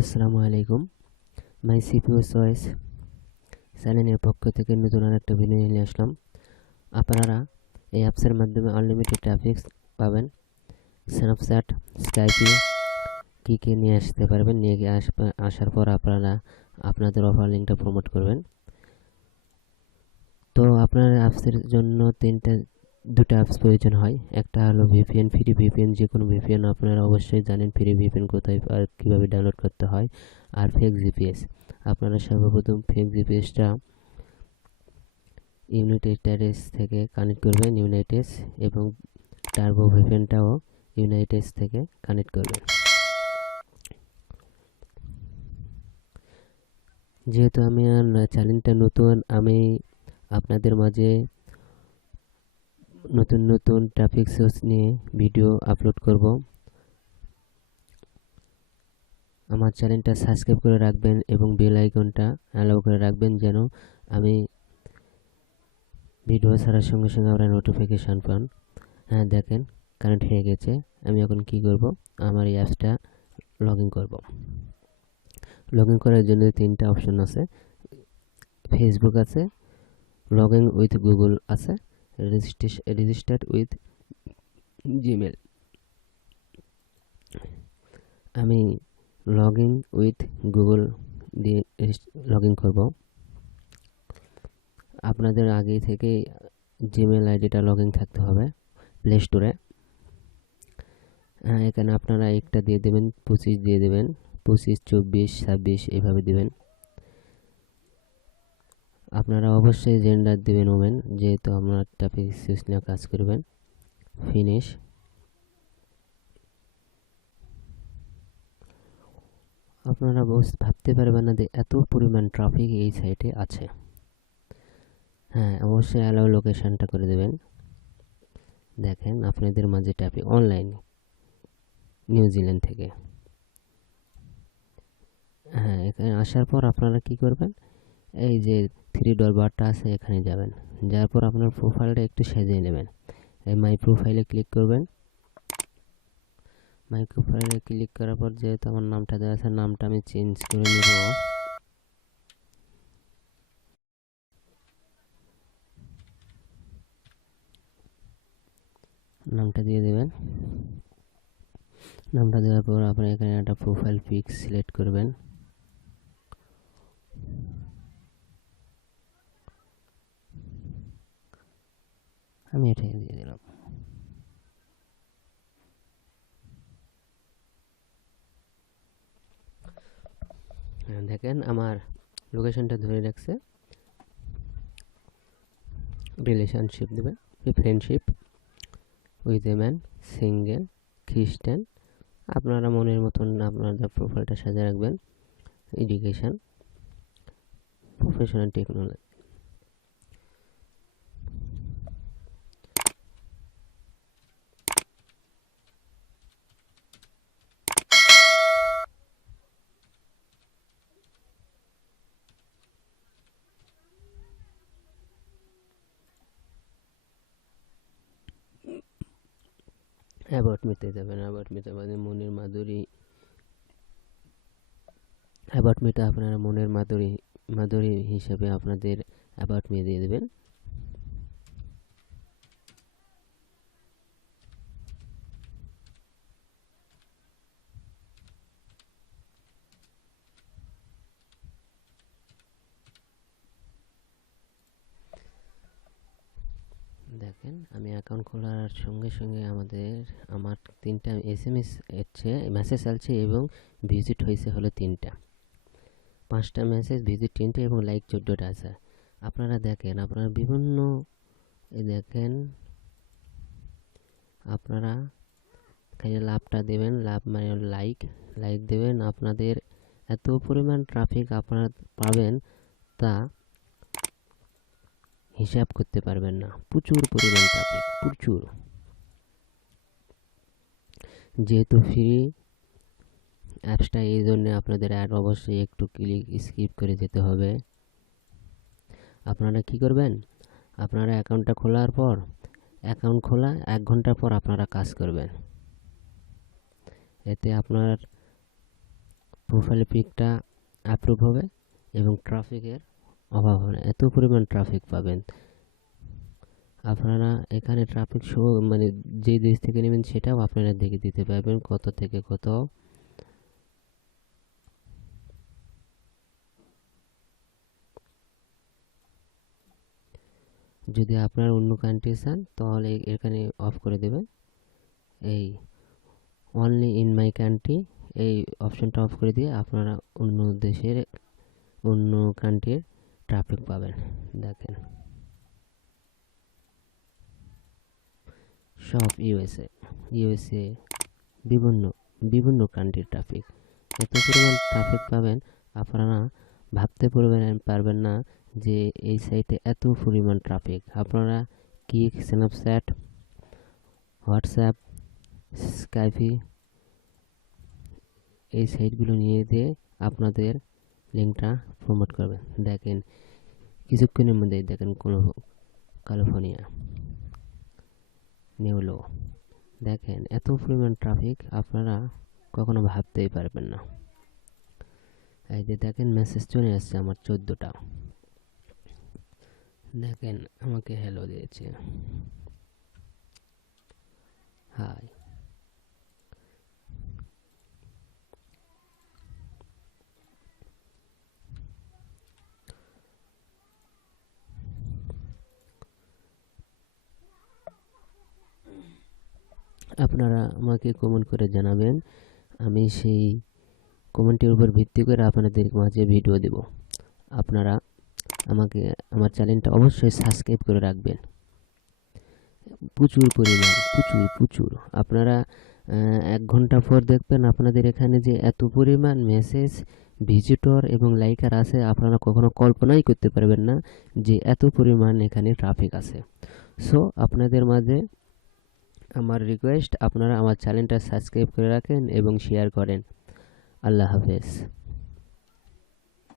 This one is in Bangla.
আসসালামু আলাইকুম। মাই সিপিও চয়েস চ্যানেলের পক্ষ থেকে নতুন আরেকটা ভিডিও নিয়ে আসলাম। আপনারা এই অ্যাপসের মাধ্যমে আনলিমিটেড ট্রাফিক পাবেন। স্ন্যাপচ্যাট, স্কাইপে কী নিয়ে আসতে পারবেন। নিয়ে গিয়ে আসার পর আপনারা আপনাদের অফার লিঙ্কটা প্রমোট করবেন। তো আপনার অ্যাপসের জন্য দুটো অ্যাপস প্রয়োজন হয়। একটা হলো ভিপিএন, ফ্রি ভিপিএন। যে কোনো ভিপিএন আপনারা অবশ্যই জানেন ফ্রি ভিপিএন কোথায় আর কীভাবে ডাউনলোড করতে হয়। আর ফেক জিপিএস, আপনারা সর্বপ্রথম ফেক জিপিএসটা ইউনাইটেড স্টেটস থেকে কানেক্ট করবেন এবং টার্বো ভিপিএনটাও ইউনাইটেড থেকে কানেক্ট করবেন। যেহেতু আমি চ্যানেলটা নতুন, আমি আপনাদের মাঝে নতুন ট্রাফিক সোর্স নিয়ে ভিডিও আপলোড করব। আমার চ্যানেলটা সাবস্ক্রাইব করে রাখবেন এবং বেল আইকনটা অ্যালাউ করে রাখবেন, যেন আমি ভিডিও ছাড়ার সঙ্গে সঙ্গে আপনারা নোটিফিকেশান পান। হ্যাঁ, দেখেন কানেক্ট হয়ে গেছে। আমি এখন কি করব, আমার এই অ্যাপসটা লগ ইন করব। লগ ইন করার জন্য তিনটা অপশন আছে। ফেসবুক আছে, লগ ইন উইথ গুগল আছে, রেজিস্টার্ড উইথ জিমেল। আমি লগ ইন উইথ গুগল দিয়ে লগ ইন করব। আপনাদের আগে থেকে জিমেল আইডিটা লগ ইন থাকতে হবে প্লে স্টোরে। এখানে আপনারা একটা দিয়ে দেবেন, 25 দিয়ে দেবেন, 25, 24, 26 এভাবে দেবেন। আপনারা অবশ্যই জেন্ডার দেবেন ওমেন, যেহেতু আপনারা টপিক সিক্স নিয়ে কাজ করবেন। ফিনিশ। আপনারা ভাবতে পারবেন না যে এত পরিমাণ ট্রাফিক এই সাইটে আছে। হ্যাঁ, অবশ্যই অ্যালাউ লোকেশনটা করে দেবেন। দেখেন আপনাদের মাঝে ট্রাফিক অনলাইন নিউজিল্যান্ড থেকে। হ্যাঁ, এখানে আসার পর আপনারা কি করবেন, এই যে 3 ডট বারটা আছে এখানে যাবেন। যাওয়ার পর আপনার প্রোফাইলটা একটু সাজিয়ে নেবেন। এই মাই প্রোফাইলে ক্লিক করবেন। মাই প্রোফাইলে ক্লিক করার পর যেহেতু আমার নামটা দেওয়া আছে, নামটা আমি চেঞ্জ করে নেব। নামটা দিয়ে দেবেন। নামটা দেওয়ার পর আপনি এখানে একটা প্রোফাইল পিক সিলেক্ট করবেন। আমি এটাই দিয়ে দিলাম। দেখেন আমার লোকেশনটা ধরে রাখছে। রিলেশনশিপ দেবেন, friendship with a man, single, খ্রিস্টান। আপনারা মনের মতন আপনাদের প্রোফাইলটা সাজিয়ে রাখবেন। Education, professional, technology. অ্যাবাউট মিতে যাবেন। অ্যাবাউট মিতে মানে মনের মাধুরী। অ্যাবাউট মিতে আপনারা মনের মাধুরী হিসেবে আপনাদের অ্যাবাউট মি দিয়ে দেবেন। দেখেন আমি অ্যাকাউন্ট খোলার সঙ্গে সঙ্গে আমার 3টা SMS হচ্ছে, মেসেজ আসছে এবং ভিজিট হয়েছে হলো 3টা। 5টা মেসেজ, ভিজিট 3টে এবং লাইক 14টা আছে। আপনারা দেখেন, আপনারা বিভিন্ন দেখেন, আপনারা এখানে লাভটা দেবেন। লাভ মানে লাইক দেবেন। আপনাদের এত পরিমাণ ট্রাফিক আপনারা পাবেন তা হিসাব করতে পারবেন না। প্রচুর পরিমাণ ট্রাফিক, প্রচুর। যেহেতু ফ্রি অ্যাপসটা, এই জন্য আপনাদের অ্যাড অবশ্যই একটু স্কিপ করে যেতে হবে। আপনারা কি করবেন, আপনারা অ্যাকাউন্টটা খোলার পর, অ্যাকাউন্ট খোলা 1 ঘন্টা পর আপনারা কাজ করবেন। এতে আপনার প্রোফাইল পিকটা অ্যাপ্রুভ হবে এবং ট্রাফিকের অভাব হবে না। এত পরিমাণ ট্রাফিক পাবেন আপনারা। এখানে ট্রাফিক শো মানে যে দেশ থেকে নেবেন সেটাও আপনারা দেখে দিতে পারবেন কত থেকে কত। যদি আপনার অন্য কান্ট্রি চান তাহলে এখানে অফ করে দেবেন, এই অনলি ইন মাই কান্ট্রি এই অপশনটা অফ করে দিয়ে আপনারা অন্য দেশের অন্য কান্ট্রির ট্রাফিক পাবেন। দেখেন সব ইউএসএ বিভিন্ন বিভিন্ন কান্ট্রির ট্রাফিক, এত পরিমাণ ট্রাফিক পাবেন আপনারা ভাবতে পারবেন না যে এই সাইটে এত পরিমাণ ট্রাফিক। আপনারা কি স্ন্যাপচ্যাট, হোয়াটসঅ্যাপ, স্কাইপি এই সাইটগুলো নিয়ে দিয়ে আপনাদের লিঙ্কটা প্রমোট করবেন। দেখেন কিছুক্ষণের মধ্যেই দেখেন ক্যালিফোর্নিয়া নিউলো, দেখেন এত পরিমাণ ট্রাফিক আপনারা কখনো ভাবতেই পারবেন না। এই যে দেখেন মেসেজ চলে আসছে আমার 14টা, দেখেন আমাকে হ্যালো দিয়েছে, হাই। আপনারা আমাকে কমেন্ট করে জানাবেন, আমি সেই কমেন্টের উপর ভিত্তি করে আপনাদের মাঝে ভিডিও দেব। আপনারা আমাকে আমার চ্যানেলটা অবশ্যই সাবস্ক্রাইব করে রাখবেন। প্রচুর পরিমাণ প্রচুর আপনারা 1 ঘন্টা পর দেখবেন আপনাদের এখানে যে এত পরিমাণ মেসেজ, ভিজিটর এবং লাইকার আছে আপনারা কখনো কল্পনাই করতে পারবেন না যে এত পরিমাণ এখানে ট্রাফিক আছে। সো আপনাদের মাঝে আমার রিকোয়েস্ট, আপনারা আমার চ্যানেলটা সাবস্ক্রাইব করে রাখেন এবং শেয়ার করেন। আল্লাহ হাফেজ।